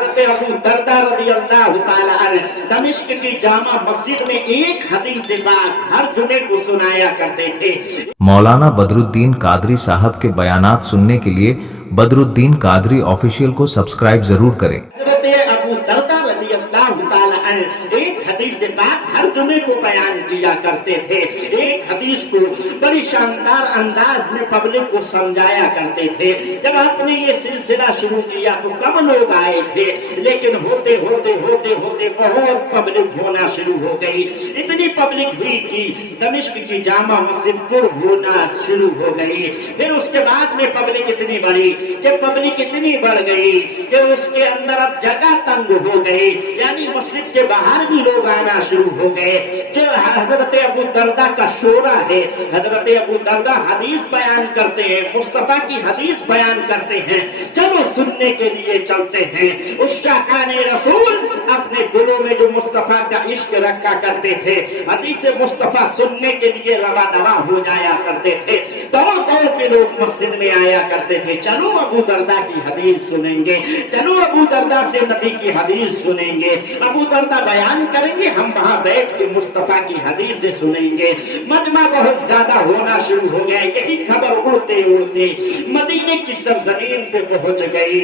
अबू दरदा रज़ियल्लाहु ताला अन्हु दमिश्क की जामा मस्जिद में एक हदीस पाक हर जुमे को सुनाया करते थे। मौलाना बदरुद्दीन कादरी साहब के बयानात सुनने के लिए बदरुद्दीन कादरी ऑफिशियल को सब्सक्राइब जरूर करें। अबू दरदा रज़ियल्लाहु ताला अन्हु एक हदीस पाक हर जुमे को बयान किया करते थे। एक हदीस को बड़ी शानदार अंदाज में पब्लिक को समझाया करते थे। जब आपने ये सिलसिला शुरू किया तो कम लोग आए थे, लेकिन होते होते होते होते बहुत पब्लिक होना शुरू हो गई। इतनी पब्लिक हुई कि दमिश्क की जामा मस्जिद पुर होना शुरू हो गई। फिर उसके बाद में पब्लिक इतनी बढ़ी कि पब्लिक इतनी बढ़ गई कि उसके अंदर अब जगह तंग हो गई, यानी मस्जिद के बाहर भी लोग आना शुरू हो गए। जो हजरत अबू दरदा का शोरा है, हजरत अबू दरदा हदीस बयान करते हैं, मुस्तफा की हदीस बयान करते हैं, चलो सुनने के लिए चलते हैं। उस शाकाने रसूल अपने दिलों में जो मुस्तफा का इश्क रखा करते थे, हदीस मुस्तफा सुनने के लिए रवा दवा हो जाया करते थे। दौड़ दौड़ के लोग मस्जिद में आया करते थे, चलो अबू दरदा की हदीस सुनेंगे, चलो अबू दरदा से नबी की हदीस सुनेंगे, अबू दरदा बयान करेंगे, हम वहां बैठ के मुस्तफा की हदीस से सुनेंगे। मजमा बहुत ज्यादा होना शुरू हो गया। यही खबर उड़ते उड़ते मदीने की सरजमीन पे पहुंच गई,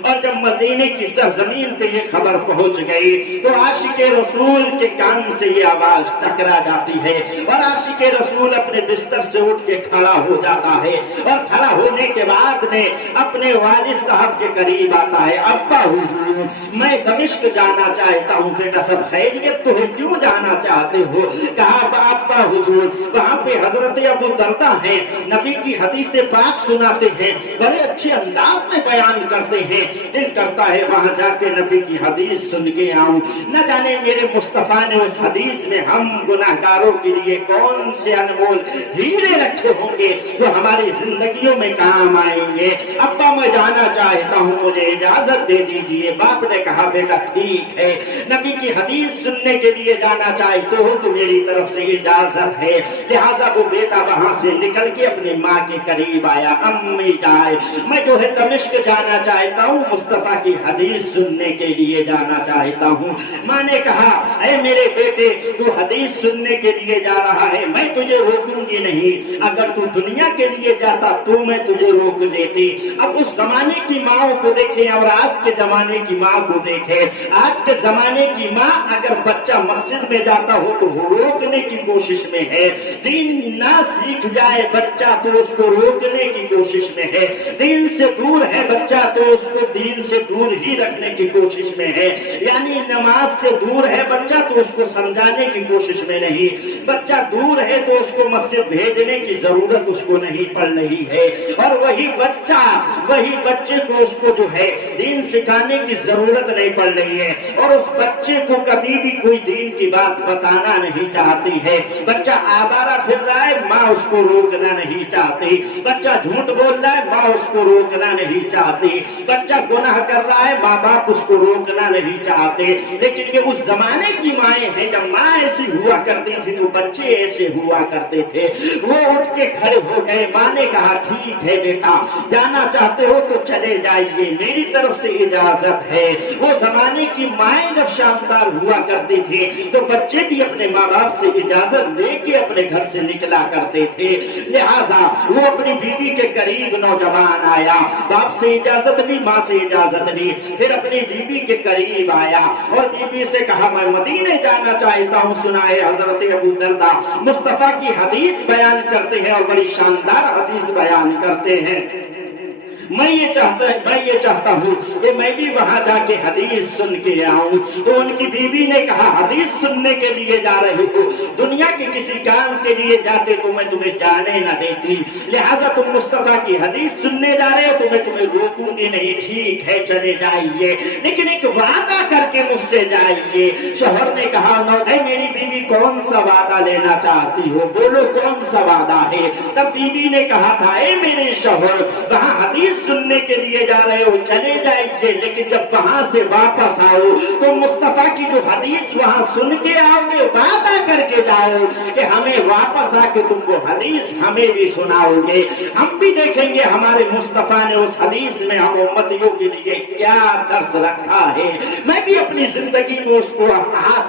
और जब मदीने की सरजमीन पे ये खबर पहुंच गई तो आशिके रसूल के कान से ये आवाज टकरा जाती है, और आशिके रसूल अपने बिस्तर से उठ के खड़ा हो जाता है, और खड़ा होने के बाद में अपने वालिद साहब के करीब आता है। अब्बा हुजूर, मैं दमिश्क जाना चाहता हूँ। बेटा सब खैरियत तो है, क्यों जाना चाहते हो? कहा अब्बा हुजूर, वहाँ पे हजरत अबू दरदा है, नबी की हदीस पाक सुनाते हैं, बड़े अच्छे अंदाज में बयान करते हैं, दिल करता है वहां जाके नबी की हदीस सुन के आऊं। न जाने मेरे मुस्तफा ने उस हदीस में हम गुनाहगारों के लिए कौन से अनमोल हीरे रखे होंगे जो हमारी जिंदगियों में काम आएंगे। अब्बा मैं जाना चाहता हूँ, मुझे इजाजत दे दीजिए। बाप ने कहा बेटा ठीक है, नबी की हदीस सुनने के लिए जाना चाहते हो तो मेरी तरफ से इजाजत है। लिहाजा वो बेटा वहां से निकल के अपनी माँ के करीब आया। अम्मी जाए, मैं जो है दमिश्क जाना चाहता हूँ, मुस्तफा की हदीस सुनने के लिए जाना चाहता हूँ। माँ ने कहा ऐ मेरे बेटे, तू हदीस सुनने के लिए जा रहा है, मैं तुझे रोकूंगी नहीं। अगर तू दुनिया के लिए जाता तो मैं तुझे रोक लेती। अब उस जमाने की माँ को देखें और आज के जमाने की माँ को देखें। आज के जमाने की माँ अगर बच्चा मस्जिद में जाता हो तो रोकने की कोशिश में है, दीन ना सीख जाए बच्चा तो उसको रोकने की कोशिश में है, दीन से दूर है बच्चा तो उसको दीन से दूर ही रखने की कोशिश में है, यानी नमाज से दूर है बच्चा तो उसको समझाने की कोशिश में नहीं। बच्चा दूर है तो उसको मस्जिद भेजने की जरूरत उसको नहीं पड़ रही है, और वही बच्चे को उसको जो है दीन सिखाने की जरूरत नहीं पड़ रही है, और उस बच्चे को कभी भी कोई दीन की बात बताना नहीं चाहती है। बच्चा आवारा फिर रहा है, माँ उसको रोकना नहीं चाहती। बच्चा झूठ बोल रहा है, माँ उसको रोकना नहीं चाहती। बच्चा गुनाह कर रहा है, माँ बाप उसको रोकना नहीं चाहते। लेकिन ये उस जमाने की माएँ हैं, जब माँ ऐसी हुआ करती थी तो बच्चे ऐसे हुआ करते थे। वो उठ के खड़े हो गए। माँ ने कहा ठीक है बेटा, जाना चाहते हो तो चले जाइए, मेरी तरफ से इजाजत है। वो जमाने की माएँ जब शानदार हुआ करती थी तो बच्चे भी अपने माँ बाप से इजाजत लेके अपने घर से निकला करते थे। लिहाजा वो अपनी बीवी के करीब नौजवान आया, बाप से इजाजत ली, माँ से इजाजत ली, फिर अपनी बीवी के करीब आया और बीवी से कहा मैं मदीने जाना चाहता हूँ। सुनाए हजरत अबू दरदा मुस्तफा की हदीस बयान करते हैं और बड़ी शानदार हदीस बयान करते हैं। मैं ये चाहता हूँ कि मैं भी वहां जाके हदीस सुन के आऊं। तो उनकी बीवी ने कहा हदीस सुनने के लिए जा रहे हो, दुनिया के किसी काम के लिए जाते तो मैं तुम्हें जाने न देती, लिहाजा तुम मुस्तफा की हदीस सुनने जा रहे हो तो मैं तुम्हें रोकूंगी नहीं। ठीक है चले जाइए, लेकिन एक वादा करके मुझसे जाइए। शौहर ने कहा मौलाना मेरी बीवी कौन सा वादा लेना चाहती हो, बोलो कौन सा वादा है। तब बीवी ने कहा था ए मेरे शौहर, वहां हदीस सुनने के लिए जा रहे हो चले जाइए, लेकिन जब वहां वहां से वापस आओ तो मुस्तफा की जो हदीस वहां सुन के आओगे, वादा करके जाओ कि हमें वापस आके तुमको हदीस हमें भी सुनाओगे। हम भी देखेंगे हमारे मुस्तफा ने उस हदीस में हम उम्मतियों के लिए क्या दर्स रखा है। मैं भी अपनी जिंदगी में उसको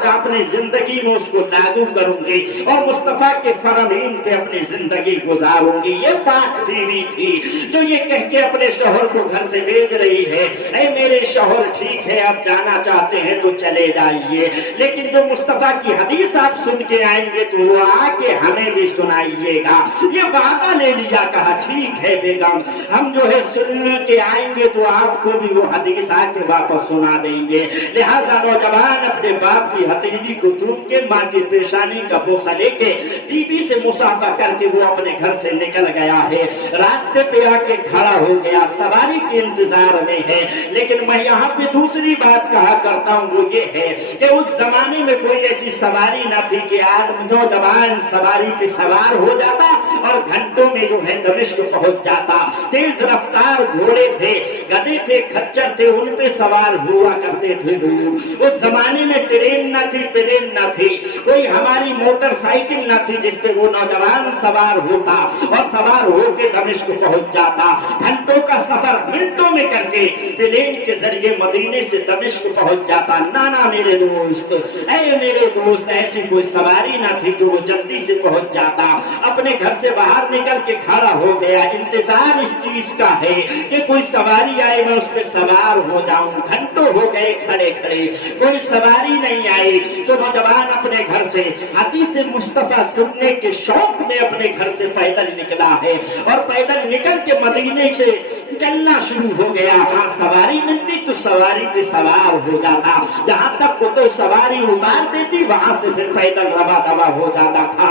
अपनी जिंदगी में उसको लागू करूंगी और मुस्तफा के फरमीन पे अपनी जिंदगी गुजारूंगी। ये पाक बीवी थी जो ये कह के अपने शौहर को घर से भेज रही है, ऐ मेरे शौहर ठीक है आप जाना चाहते हैं तो चले जाइए, लेकिन जो मुस्तफा की हदीस आप सुन के आएंगे तो वो आके हमें भी सुनाइएगा। ये वादा ले लिया, कहा ठीक है बेगम, हम जो है सुन के आएंगे तो आपको भी वो हदीस आके वापस सुना देंगे। लिहाजा नौजवान अपने बाप की हथेली को चूम के माँ की पेशानी का बोसा लेके बीबी से मुसाफा करके वो अपने घर से निकल गया है। रास्ते पे आके खड़ा हो गया, सवारी के इंतजार में है। लेकिन मैं यहाँ पे दूसरी बात कहा करता हूँ, वो ये है कि उस जमाने में कोई ऐसी सवारी न थी कि आदमी नौजवान सवारी पे सवार हो जाता और घंटों में जो है दमिश्क पहुंच जाता। तेज रफ्तार घोड़े थे, गधे थे, खच्चर थे, उन पे सवार हुआ करते थे लोग। उस जमाने में ट्रेन न थी, प्लेन न थी, कोई हमारी मोटरसाइकिल न थी जिसपे वो नौजवान सवार होता और सवार होके दमिश्क पहुंच जाता। घंटों का सफर मिनटों में करके प्लेन के जरिए मदीने से दमिश्क पहुंच जाता। नाना मेरे दोस्त, ऐ मेरे दोस्त, ऐसी कोई सवारी न थी तो वो जल्दी से पहुंच जाता। अपने घर से बाहर निकल के खड़ा हो गया, इंतजार इस चीज का है कि कोई सवारी आए मैं उस पर सवार हो जाऊं। घंटों हो गए खड़े खड़े, कोई सवारी नहीं आई तो नौजवान अपने घर से हदीस मुस्तफा सुनने के शौक में अपने घर से पैदल निकला है और पैदल निकल के मदीने से चलना शुरू हो गया। वहां सवारी मिलती तो सवारी पे सवार हो जाता, जहां तक वो तो सवारी उतार देती वहां से फिर पैदल रवा दवा हो जाता था।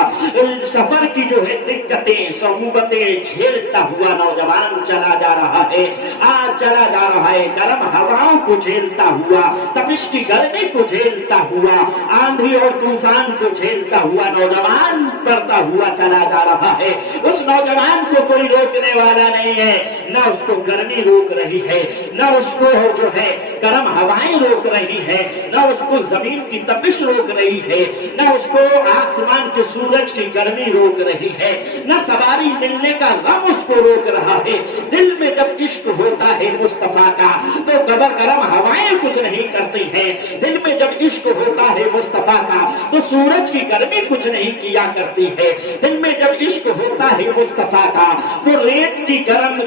सफर की जो है दिक्कतें समूबतें झेलता हुआ नौजवान चला जा रहा है, आज चला जा रहा है। गर्म हवाओं को झेलता हुआ, तपिश की गर्मी को झेलता हुआ, आंधी और तूफान को झेलता हुआ नौजवान बढ़ता हुआ चला जा रहा है। उस नौजवान को कोई रोकने वाला नहीं है, न उसको गर्मी रोक रही है, न उसको जो है गर्म हवाएं रोक रही है, न उसको जमीन की तपिश रोक रही है, न उसको आसमान के सूरज की गर्मी रोक रही है, न सवारी मिलने का गम उसको रोक रहा है। दिल में जब इश्क होता है मुस्तफा का तो गरम हवाएं कुछ नहीं करती हैं। दिल में जब इश्क होता है मुस्तफा का तो सूरज की गर्मी कुछ नहीं किया करती है। दिल में जब इश्क होता है मुस्तफा का तो रेत की गरम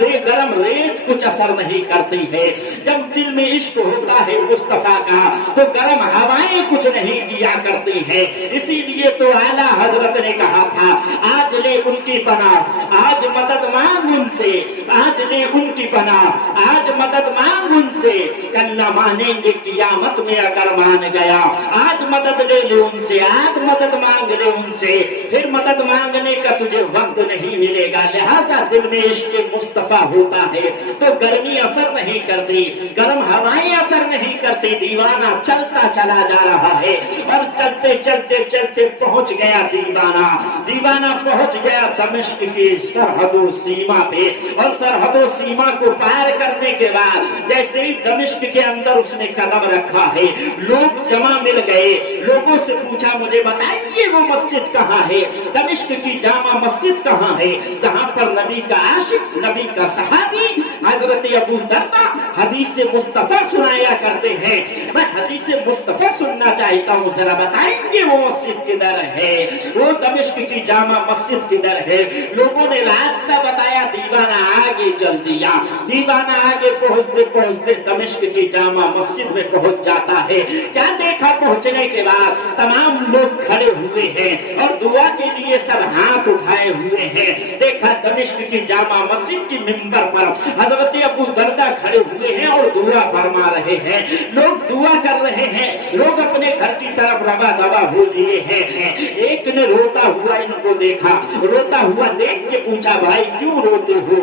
रेत कुछ असर नहीं करती है। जब दिल में इश्क होता है मुस्तफा का तो गर्म हवाएं कुछ नहीं किया करती है। इसीलिए तो आला हजरत ने कहा था, आज ले उनकी पनाह, आज मदद मांग उनसे, आज ले उनकी पनाह, आज मदद मांग उनसे, कल न मानेंगे कियामत में अगर मान गया। आज मदद ले ले उनसे, आज मदद मांग ले उनसे, फिर मदद मांगने का तुझे वक्त नहीं मिलेगा। लिहाजा दिल में इश्क मुस्तफा होता है तो गर्मी असर नहीं करती, गर्म हवाएं असर नहीं करती। दीवाना चलता चला जा रहा है और चलते चलते चलते पहुंच गया दीवाना पहुंच गया दमिश्क की सरहदों सीमा पे। और सरहदों सीमा को पार करने के बाद जैसे ही दमिश्क के अंदर उसने कदम रखा है, लोग जमा मिल गए। लोगों से पूछा, मुझे बताइए वो मस्जिद कहाँ है, दमिश्क की जामा मस्जिद कहाँ है जहाँ पर नबी का आशिक, नबी का सहाबी हजरत अबू दर्दा हदीस मुस्तफा सुनाया करते हैं। मैं हदीस मुस्तफा सुनना चाहता हूँ, जरा बताएंगे वो मस्जिद किधर है, वो दमिश्क की जामा मस्जिद किधर है। लोगों ने रास्ता बताया, दीवाना आगे चल दिया। दीवाना आगे पहुंचते पहुंचते दमिश्क की जामा मस्जिद में पहुंच जाता है। क्या देखा पहुंचने के बाद, तमाम लोग खड़े हुए हैं और दुआ के लिए सब हाथ उठाए हुए हैं। देखा दमिश्क की जामा मस्जिद की मिंबर पर हजरत अबू दर्दा खड़े हुए हैं और दुआ फरमा रहे हैं। लोग दुआ कर रहे हैं, लोग अपने घर की तरफ रवा दवा हो लिए हैं। एक ने रोता हुआ इनको देखा, रोता हुआ देख के पूछा, भाई क्यों रोते हो?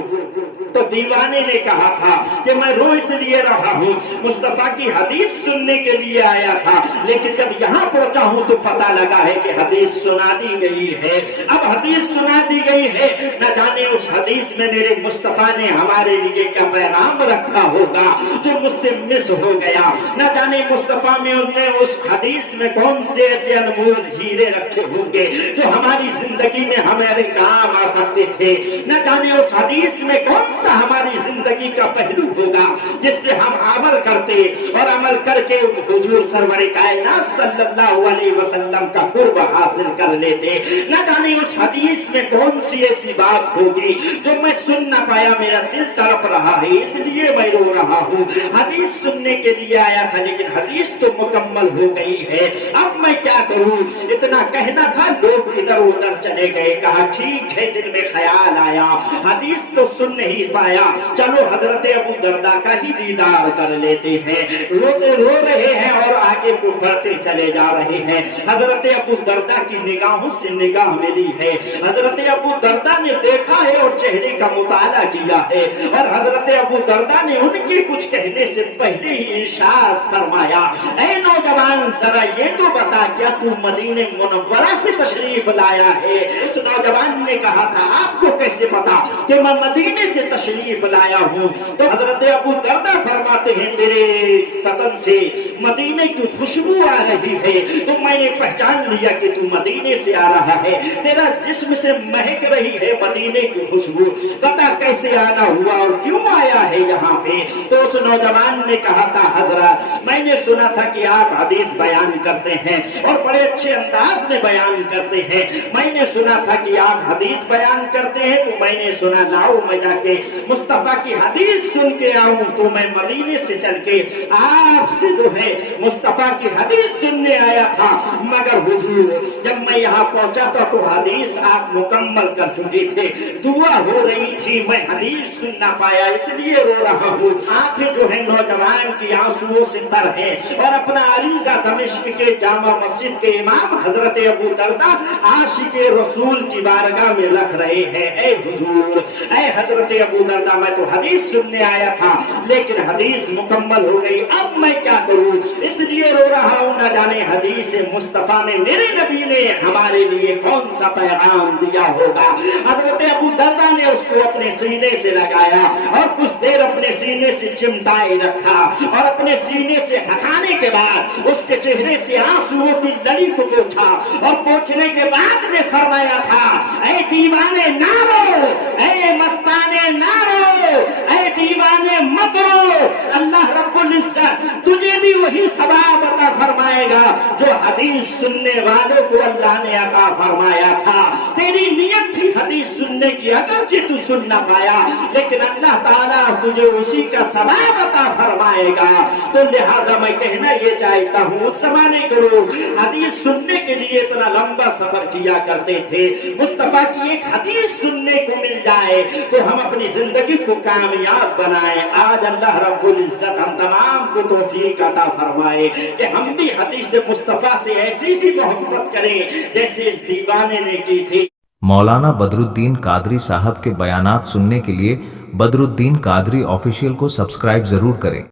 تو دیوانے نے کہا تھا کہ میں رو اس لیے رہا ہوں، مصطفیٰ کی حدیث سننے کے لیے آیا تھا، لیکن جب یہاں پہنچا ہوں تو پتہ لگا ہے کہ حدیث سنا دی گئی ہے۔ اب حدیث سنا دی گئی ہے، نہ جانے اس حدیث میں میرے مصطفیٰ نے ہمارے لیے کیا پیغام رکھا ہوگا جو مجھ سے مس ہو گیا، نہ جانے مصطفیٰ میں انہوں نے اس حدیث میں کون سے ایسے انمول ہیرے رکھے ہوں گے جو ہماری زندگی میں ہمارے کام آ سکتے تھے، نہ جانے اس حدیث میں کون سا ہماری زندگی کا پہلو ہوگا جس پہ ہم عمل کرتے اور عمل کر کے حضور سرور کائنات صلی اللہ علیہ وسلم کا قرب حاصل کر لیتے، نہ جانے اس حدیث میں کون سی ایسی بات ہوگی جو میں سن نہ پایا، میرا دل تڑپ رہا ہے اس لیے میں رو رہا ہوں۔ حدیث سننے کے لیے آیا تھا لیکن حدیث تو مکمل ہو گئی ہے، اب میں کیا کروں؟ اتنا کہنا تھا، لوگ ادھر ادھر چلے گئے، کہا ٹھیک ہے، دل میں خیال آیا حدیث تو سن نہیں پایا، چلو حضرت ابو درداء کا ہی دیدار کر لیتے ہیں۔ روتے رو رہے ہیں اور آگے کو بڑھتے چلے جا رہے ہیں، حضرت ابو درداء کی نگاہوں سے نگاہ ملی ہے، حضرت ابو درداء نے دیکھا ہے اور چہرے کا مطالعہ کیا ہے، اور حضرت ابو درداء نے ان کے کچھ کہنے سے پہلے ہی ارشاد فرمایا، اے نوجوان ذرا یہ تو بتا کیا تو مدینہ منورہ سے تشریف لایا ہے؟ اس نوجوان نے کہا تھا آپ کو کیسے پتا کہ میں مدینے سے تشریف لایا ہوں؟ تو حضرت ابو درداء فرماتے ہیں تیرے بدن سے مدینے کی خوشبو آ رہی ہے، تو میں نے پہچان لیا کہ تو مدینے سے آ رہا ہے، تیرا جسم سے مہک رہی ہے مدینے کی خوشبو، بتا کیسے آنا ہوا اور کیوں آیا ہے یہاں پہ؟ تو اس نوجوان نے کہا تھا حضرت میں نے سنا تھا کہ آپ حدیث بیان کرتے ہیں اور بڑے اچھے انداز میں بیان کرتے ہیں، میں نے سنا تھا کہ آپ حدیث بیان کرتے ہیں، تو میں نے سنا لاؤ میں جا کے مصطفیٰ کی حدیث سن کے آؤں، تو میں مدینے سے چل کے آپ سے جو ہے مصطفیٰ کی حدیث سننے آیا تھا، مگر حضور جب میں یہاں پہنچا تھا تو حدیث آپ مکمل کر چکے تھے، دعا ہو رہی تھی، میں حدیث سن نہ پایا اس لیے رو رہا ہوں۔ آنکھیں جو ہے نوجوان کی آنسوؤں سے تر ہے، اور اپنا عریضہ دمشق کے جامع مسجد کے امام حضرت ابو درداء عاشق رسول کی بارگاہ میں رکھ رہے ہیں، اے حضور، اے حضرت ابو درداء میں تو حدیث سننے آیا تھا لیکن حدیث مکمل ہو گئی، اب میں کیا کروں؟ اس لیے رو رہا ہوں، نہ جانے حدیث مصطفیٰ نے میرے نبی نے ہمارے لیے کون سا پیغام دیا ہوگا۔ حضرت ابو درداء نے اس کو اپنے سینے سے لگایا اور کچھ دیر اپنے سینے سے چمٹائے رکھا، اور اپنے سینے سے ہٹانے کے بعد اس کے چہرے سے آنسوؤں کی لڑی کو پوچھا، اور پوچھنے کے بعد نے فرمایا تھا، اے دیوانے نہ رو، اے مستانے نہ رو، اے دیوانے مت رو، اللہ رب العزت تجھے بھی وہی ثواب عطا فرمائے گا جو حدیث سننے والوں کو اللہ نے عطا فرمایا تھا۔ تیری نیت تھی حدیث سننے کی، اگرچہ تو سن نہ پایا لیکن اللہ تعالیٰ تجھے اسی کا ثواب عطا فرمائے گا۔ تو لہذا میں کہنا یہ چاہتا ہوں، اس زمانے کے لوگ حدیث سننے کے لیے اتنا لمبا سفر کیا کرتے تھے، مصطفیٰ کی ایک حدیث سننے کو مل جائے تو ہم اپنی زندگی کو کامیاب بنائیں۔ آج اللہ رب العزت ہم تمام کو توفیق عطا فرمائے کہ ہم بھی حدیث مصطفیٰ سے ایسی ہی محبت کریں جیسے اس دیوانے نے کی تھی۔ مولانا بدر الدین قادری صاحب کے بیانات سننے کے لیے بدر الدین قادری آفیشیل کو سبسکرائب ضرور کریں۔